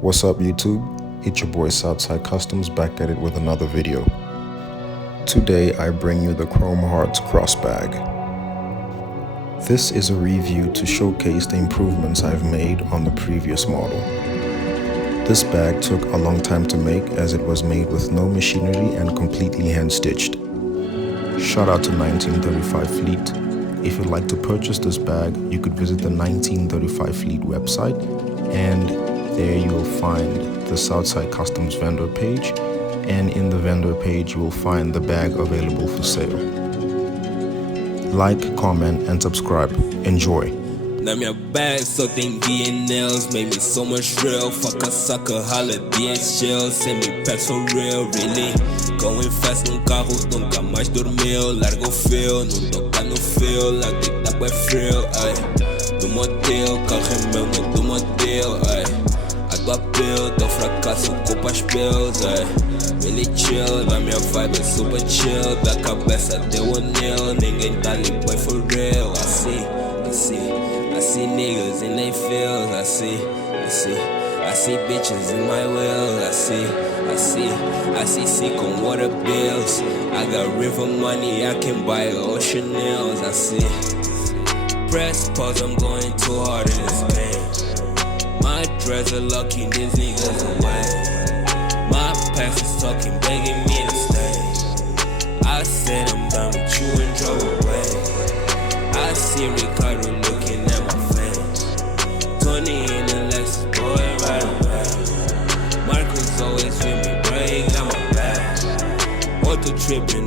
What's up YouTube? It's your boy Southside Customs back at it with another video. Today I bring you the Chrome Hearts Cross Bag. This is a review to showcase the improvements I've made on the previous model. This bag took a long time to make as it was made with no machinery and completely hand-stitched. Shout out to 1935 Fleet. If you'd like to purchase this bag, you could visit the 1935 Fleet website, and there you'll find the Southside Customs vendor page, and in the vendor page you will find the bag available for sale. Like, comment, and subscribe. Enjoy. Na minha bag só tem VNLs, made me so much real. Fuck a sucker, holiday and chill. Send me packs for real, really. Going fast num carro, nunca mais dormiu. Larga o fio, não toca no fio. Lá deita bué frio, ai. Do motel, carro é meu, não do motel, ai. A tua pill, teu fracasso, culpa as pills, ai. Really chill, na minha vibe é super chill. Da cabeça até o anel, ninguém tá ali, boy, for real. I see niggas in they fields, I see bitches in my wheels, I see sick on water bills. I got river money, I can buy ocean nails, I see. Press pause, I'm going too hard in this pain. My dreads are lucky, these niggas away. My past is talking, begging me to stay. I said I'm done with you and drove away. I see Ricardo looking at my face. 20 in the Lexus, boy, right away. Marco's always with me, bro, he got my back. Auto tripping,